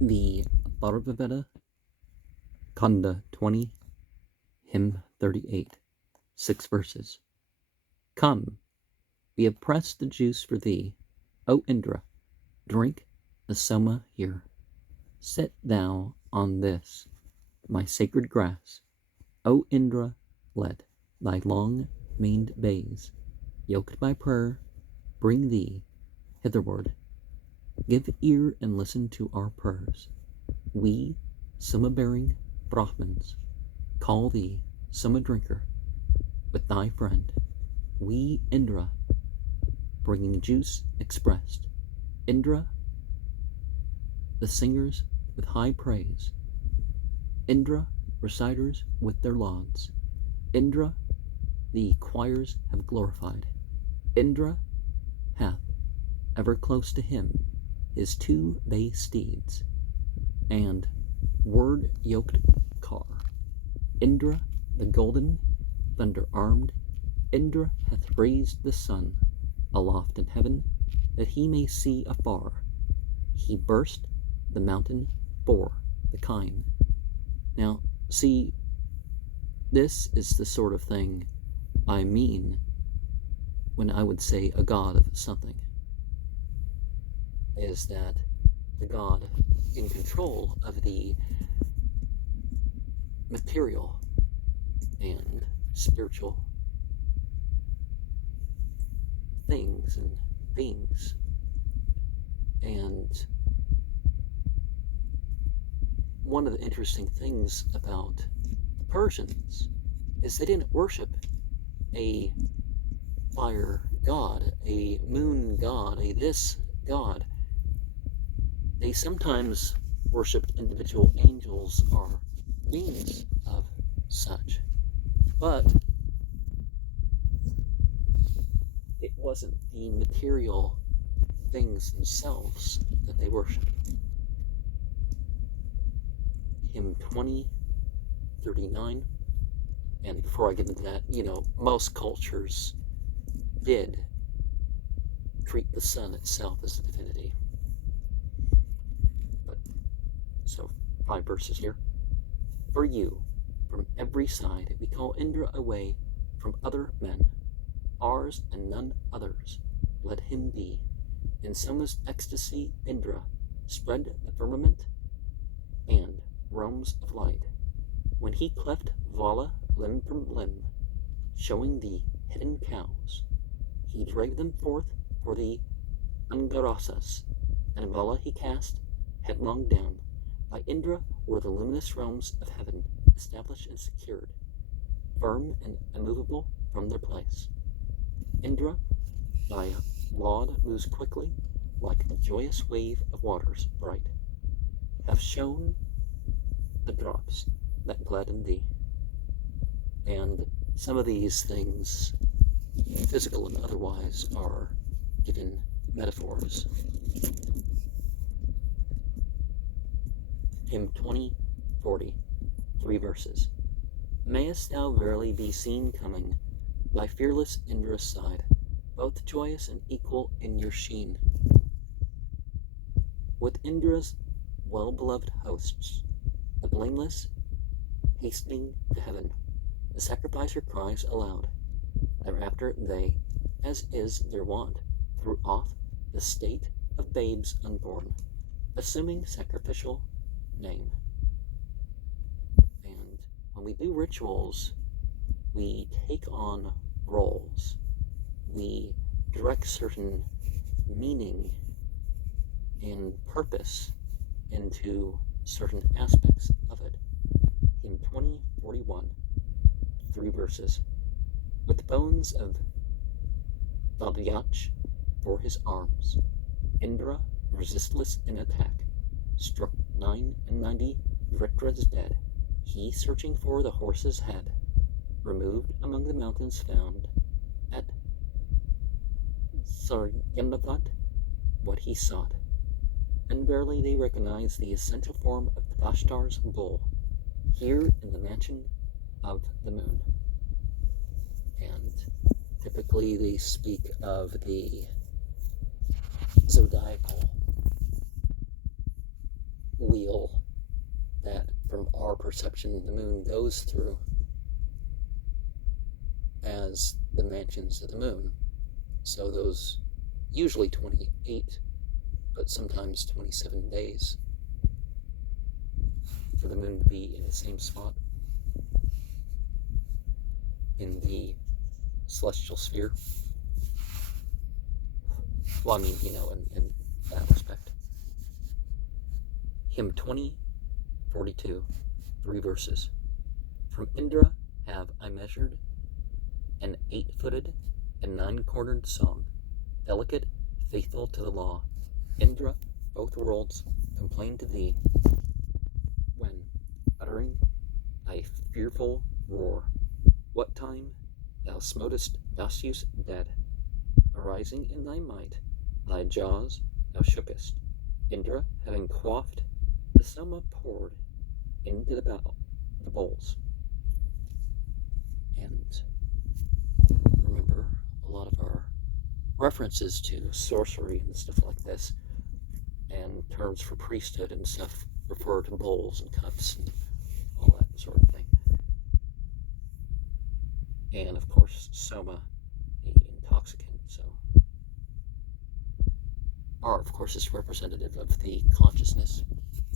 The Atharvaveda, Kanda 20, hymn 38, 6 verses. Come, we have pressed the juice for thee, O Indra, drink the soma here. Sit thou on this, my sacred grass, O Indra, let thy long-maned bays, yoked by prayer, bring thee hitherward. Give ear and listen to our prayers. We, soma-bearing Brahmins, call thee soma-drinker with thy friend. We, Indra, bringing juice expressed. Indra, the singers with high praise. Indra, reciters with their lauds. Indra, the choirs have glorified. Indra hath, ever close to him, his 2 bay steeds, and word-yoked car. Indra, the golden, thunder-armed, Indra hath raised the sun aloft in heaven, that he may see afar. He burst the mountain for the kine. Now, see, this is the sort of thing I mean when I would say a god of something, is that the god in control of the material and spiritual things and beings. And one of the interesting things about the Persians is they didn't worship a fire god, a moon god, a this god. They sometimes worshipped individual angels or beings of such, but it wasn't the material things themselves that they worshipped. Hymn 20:39, and before I get into that, most cultures did treat the sun itself as a divinity. So 5 verses here. For you, from every side, we call Indra away from other men, ours and none others. Let him be. In soma's ecstasy, Indra spread the firmament and realms of light. When he cleft Vala limb from limb, showing the hidden cows, he drave them forth for the Angarasas, and Vala he cast headlong down. By Indra were the luminous realms of heaven established and secured, firm and immovable from their place. Indra, thy laud moves quickly, like a joyous wave of waters bright, have shown the drops that gladden thee. And some of these things, physical and otherwise, are given metaphors. Hymn 20:40, 3 verses. Mayest thou verily be seen coming by fearless Indra's side, both joyous and equal in your sheen, with Indra's well-beloved hosts, the blameless hastening to heaven. The sacrificer cries aloud. Thereafter they, as is their wont, threw off the state of babes unborn, assuming sacrificial name. And when we do rituals, we take on roles. We direct certain meaning and purpose into certain aspects of it. In 20:41, 3 verses. With the bones of R.T.H for his arms, Indra, resistless in attack, struck 99 Vritras dead, he searching for the horse's head, removed among the mountains found at Saryandavat what he sought. And verily they recognize the essential form of Ashtar's bull, here in the mansion of the moon. And typically they speak of the zodiacal wheel that, from our perception, the moon goes through as the mansions of the moon. So those usually 28, but sometimes 27 days for the moon to be in the same spot in the celestial sphere. Well, I mean, in that respect. Hymn 20:42, 3 verses. From Indra have I measured an 8-footed and 9-cornered song, delicate, faithful to the law. Indra, both worlds, complain to thee when, uttering thy fearful roar, what time thou smotest Dasyus dead, arising in thy might, thy jaws thou shookest. Indra, having quaffed, the Soma poured into the bowls. And remember, a lot of our references to sorcery and stuff like this, and terms for priesthood and stuff, refer to bowls and cups and all that sort of thing. And of course, Soma, the intoxicant, are, of course, is representative of the consciousness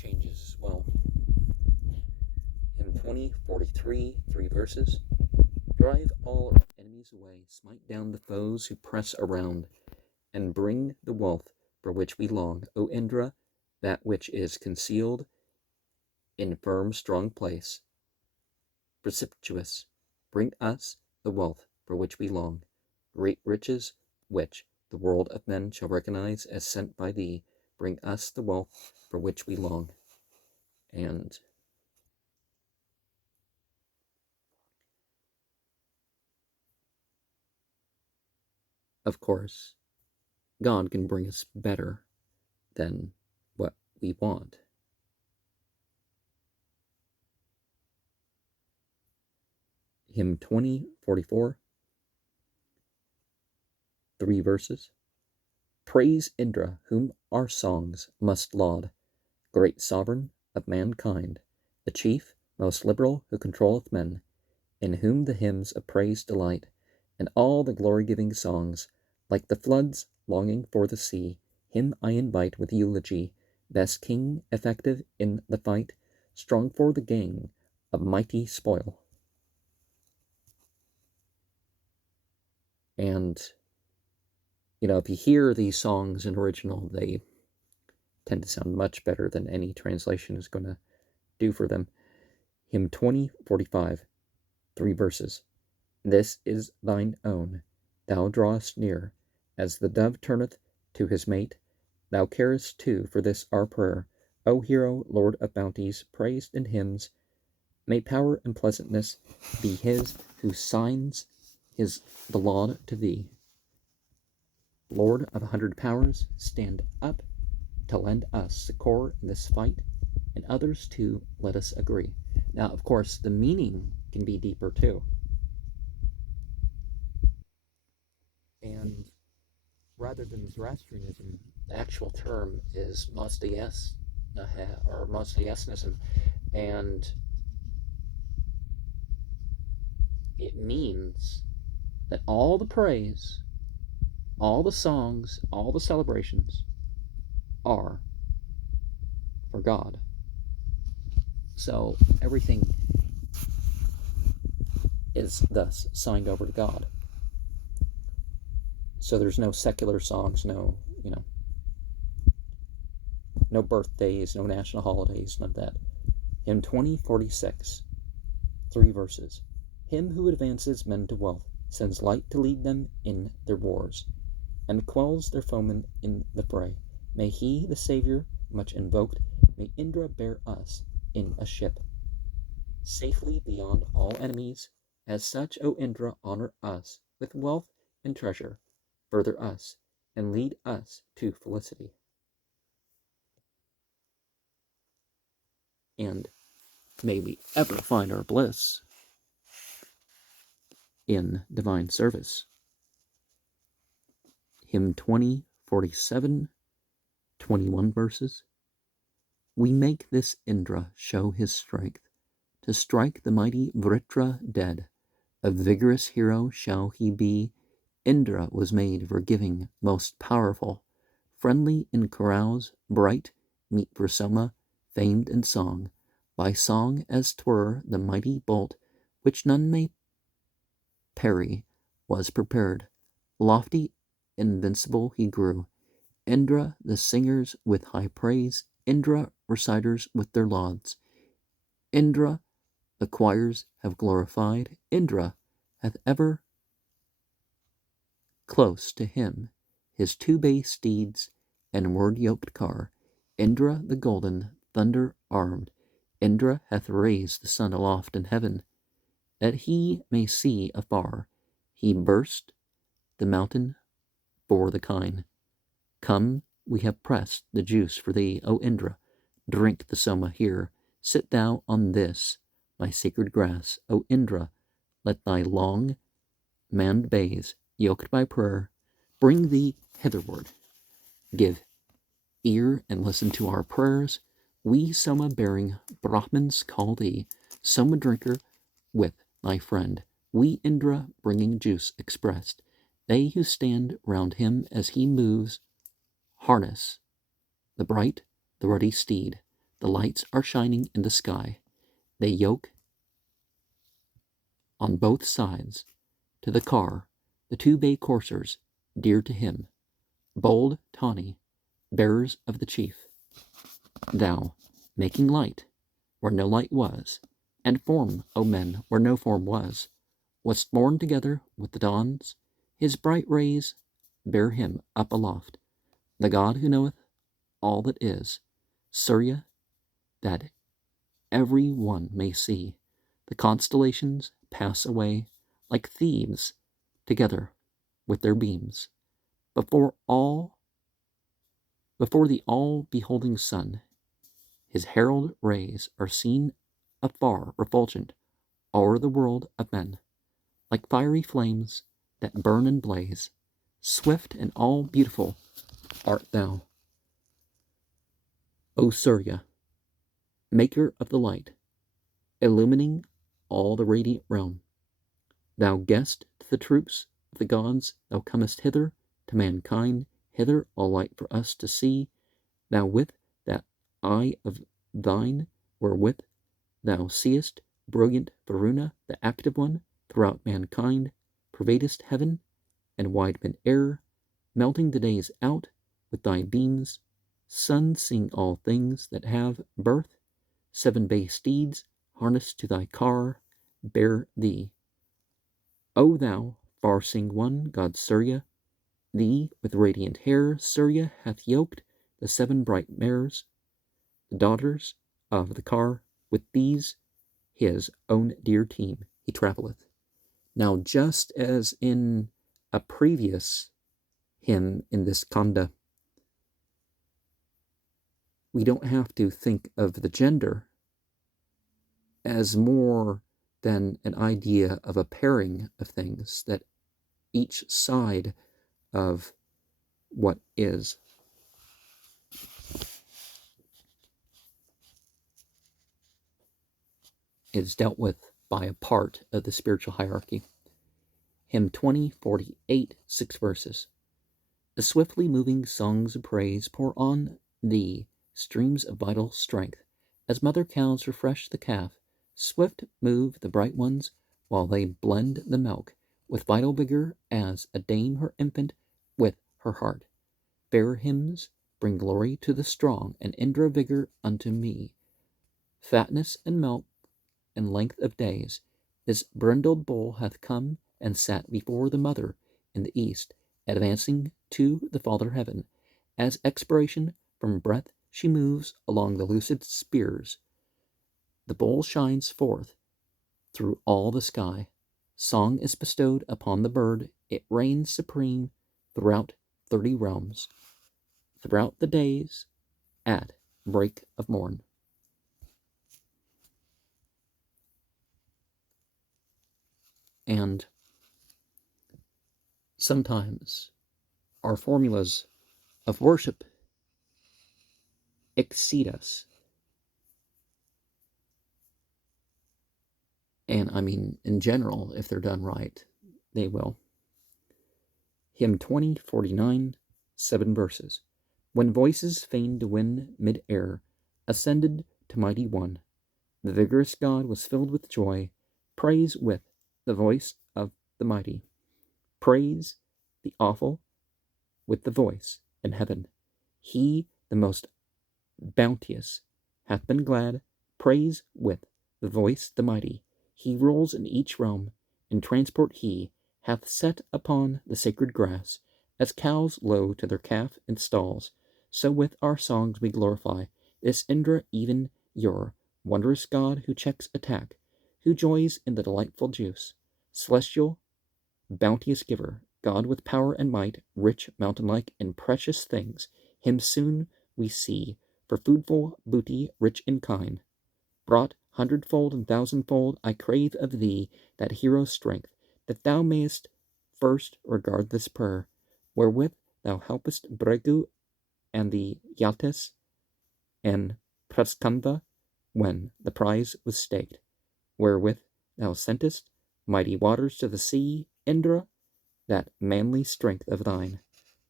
changes as well. Hymn 20:43, 3 verses. Drive all our enemies away, smite down the foes who press around, and bring the wealth for which we long. O Indra, that which is concealed in firm, strong place, precipitous, bring us the wealth for which we long, great riches which the world of men shall recognize as sent by thee, bring us the wealth for which we long. And of course, God can bring us better than what we want. Hymn 20:44, 3 verses. Praise Indra, whom our songs must laud, great sovereign of mankind, the chief, most liberal, who controlleth men, in whom the hymns of praise delight, and all the glory-giving songs, like the floods longing for the sea, him I invite with eulogy, best king, effective in the fight, strong for the gang of mighty spoil. And if you hear these songs in original, they tend to sound much better than any translation is going to do for them. Hymn 20:45, 3 verses. This is thine own, thou drawest near, as the dove turneth to his mate. Thou carest too for this our prayer, O hero, Lord of bounties, praised in hymns. May power and pleasantness be his who signs the laud to thee. Lord of 100 powers, stand up to lend us succor in this fight, and others too let us agree. Now, of course, the meaning can be deeper too. And rather than Zoroastrianism, the actual term is Mazdaism, and it means that all the praise, all the songs, all the celebrations are for God. So everything is thus signed over to God. So there's no secular songs, no birthdays, no national holidays, none of that. Hymn 20:46, 3 verses. Him who advances men to wealth, sends light to lead them in their wars, and quells their foemen in the fray. May he, the Savior, much invoked, may Indra bear us in a ship, safely beyond all enemies. As such, O Indra, honor us with wealth and treasure, further us, and lead us to felicity. And may we ever find our bliss in divine service. Hymn 20:47, 21 verses. We make this Indra show his strength, to strike the mighty Vritra dead. A vigorous hero shall he be. Indra was made for giving, most powerful, friendly in carouse, bright, meet for Soma, famed in song, by song as 'twere the mighty bolt which none may parry, was prepared. Lofty, invincible he grew. Indra the singers with high praise, Indra reciters with their lauds. Indra the choirs have glorified, Indra hath ever close to him his two bay steeds and word-yoked car. Indra the golden, thunder-armed, Indra hath raised the sun aloft in heaven, that he may see afar. He burst the mountain for the kine. Come, we have pressed the juice for thee, O Indra. Drink the Soma here. Sit thou on this, my sacred grass, O Indra. Let thy long manned bays, yoked by prayer, bring thee hitherward. Give ear and listen to our prayers. We Soma-bearing Brahmins call thee, Soma drinker with thy friend. We Indra bringing juice expressed. They who stand round him as he moves, harness the bright, the ruddy steed. The lights are shining in the sky. They yoke on both sides to the car the two bay coursers, dear to him, bold, tawny, bearers of the chief. Thou, making light where no light was, and form, O men, where no form was, wast born together with the dawns. His bright rays bear him up aloft, the God who knoweth all that is, Surya, that every one may see. The constellations pass away like thieves together with their beams. Before the all-beholding sun, his herald rays are seen afar, refulgent o'er the world of men, like fiery flames that burn and blaze. Swift and all-beautiful art thou, O Surya, maker of the light, illumining all the radiant realm. Thou guest to the troops of the gods, thou comest hither to mankind, hither all light for us to see. Thou with that eye of thine, wherewith thou seest brilliant Varuna, the active one, throughout mankind, pervadest heaven and wide mid-air, melting the days out with thy beams. Sun, seeing all things that have birth, seven bay steeds, harnessed to thy car, bear thee. O thou, far-seeing one, God Surya, thee with radiant hair, Surya hath yoked the seven bright mares, the daughters of the car. With these, his own dear team, he travelleth. Now, just as in a previous hymn in this Kanda, we don't have to think of the gender as more than an idea of a pairing of things, that each side of what is dealt with by a part of the spiritual hierarchy. Hymn 20:48, 6 verses. The swiftly moving songs of praise pour on thee streams of vital strength. As mother cows refresh the calf, swift move the bright ones while they blend the milk with vital vigor, as a dame her infant with her heart. Fair hymns bring glory to the strong, and Indra vigor unto me. Fatness and milk and length of days, this brindled bull hath come and sat before the mother in the east, advancing to the Father heaven. As expiration from breath she moves along the lucid spears. The bull shines forth through all the sky. Song is bestowed upon the bird. It reigns supreme throughout 30 realms, throughout the days at break of morn. And sometimes our formulas of worship exceed us And I mean, in general, if they're done right, they will. Hymn 2049, 7 verses. When voices feigned to win mid-air ascended to mighty one, the vigorous God was filled with joy. Praise with the voice of the mighty. Praise the awful with the voice in heaven. He, the most bounteous, hath been glad. Praise with the voice the mighty. He rules in each realm. In transport he hath set upon the sacred grass, as cows low to their calf in stalls. So with our songs we glorify this Indra, even your wondrous God, who checks attack, who joys in the delightful juice. Celestial, bounteous giver, God with power and might, rich, mountain-like in precious things, him soon we see, for foodful booty rich in kind. Brought hundredfold and thousandfold, I crave of thee that hero's strength, that thou mayest first regard this prayer, wherewith thou helpest Bregu and the Yatis and Praskanda when the prize was staked, wherewith thou sentest mighty waters to the sea, Indra, that manly strength of thine.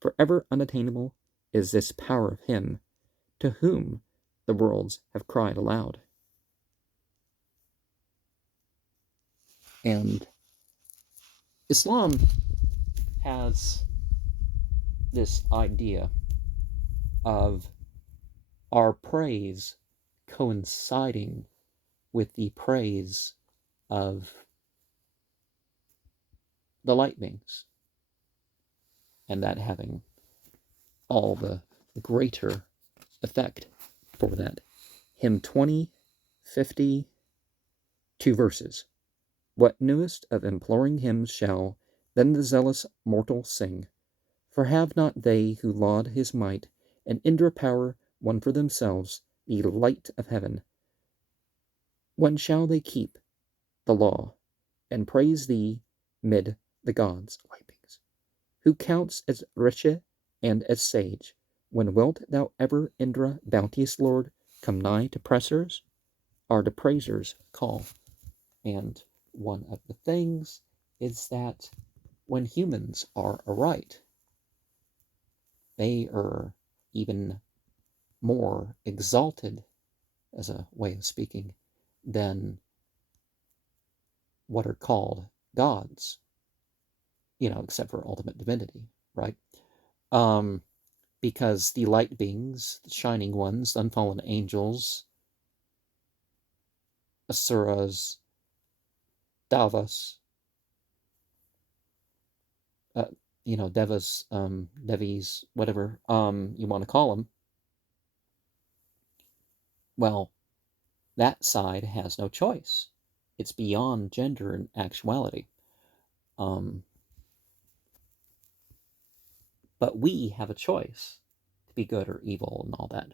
For ever unattainable is this power of him to whom the worlds have cried aloud. And Islam has this idea of our praise coinciding with the praise of the light beings, and that having all the greater effect for that. Hymn 20:50, 2 verses. What newest of imploring hymns shall then the zealous mortal sing? For have not they who laud his might and Indra power won for themselves the light of heaven? When shall they keep the law and praise thee mid the gods, lightnings? Who counts as riche and as sage? When wilt thou ever, Indra, bounteous lord, come nigh to pressers? Our depraisers call. And one of the things is that when humans are aright, they are even more exalted, as a way of speaking, than what are called gods, except for ultimate divinity, right? Because the light beings, the shining ones, the unfallen angels, asuras, davas, devas, devis, whatever you want to call them, well, that side has no choice. It's beyond gender and actuality. But we have a choice to be good or evil and all that.